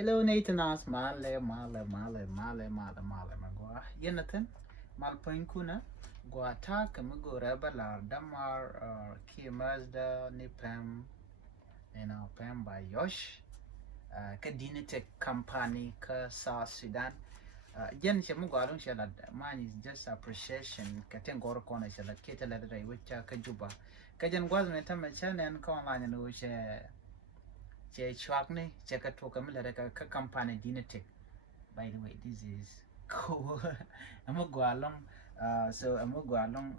Hello Nathanas male magwa yenatan malpoin kuna gwa ta kamigo rebala damar ki mazda ni pem pem by Yosh ka Dinitek company ka South Sudan yen shemu gwalun shalad man is just appreciation ka ten gor kona shalad ketala da wicha ka juba ka jan gwazme ta machanen ka online no she che chwakne che ka to kamila da ka company Dinitek. By the way, this is cool. I'm go along so I'm go along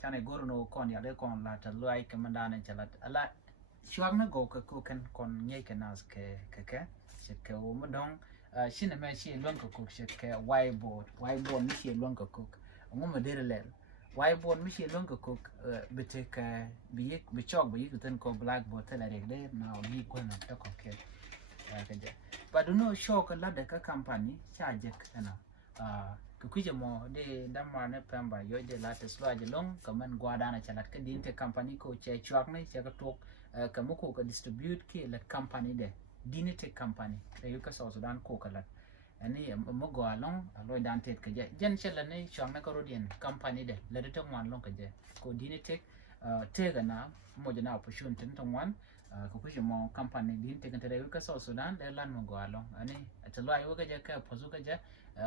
chane goro no kon ya de kon la ta luai kamandana chalat ala chwakne go ka kuken kon nyai ka nas ke che ke o modong shine me shi lon ka cook che ke whiteboard mi shi lon ka cook ngoma dere lel whiteboard mi shi lon ka cook bete ka bi chok bi ten ko blackboard tele de now bi ko na ta ko ke but do no show ka la de ka company charge kana ku kuje mo de damar ne pamba yo de la tesla je long kaman gwada na chalat ka Dinitek company ko che chwak ne che ka tok ka mo ko ka distribute ke la company de Dinitek company de yu ka South Sudan ko kala ani mo go along alo dan tet ka je jen chela ne chwak na ka rodien company de la de to wan long ka je ko Dinitek te ga na mo je na opportunity to wan ko kuje mo company Dinitek ka de ka South Sudan de lan mo go along ani atlo ayo ka je ka pozu ka je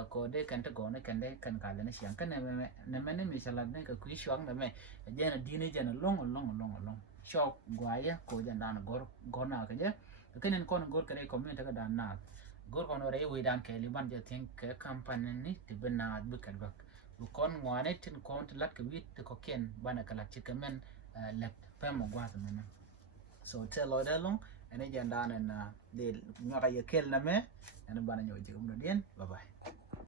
ko de kan ta go ne kan de kan ka le ne siang kan ne me mi salad ne ka ku shwang ne me je na dini je na long shok gwaya ko je na gor na ka je kenen kon gor kare community ka dan na gor kon ore we dan ke liban je think company ni tibna bukan bak bu kon ngwane tin kon lat ka wit ko ken bana kala chikamen lat pemo gwa men so tell order long ene je dan na de ngaka ye kel na me ene bana nyoje umno dien bye bye.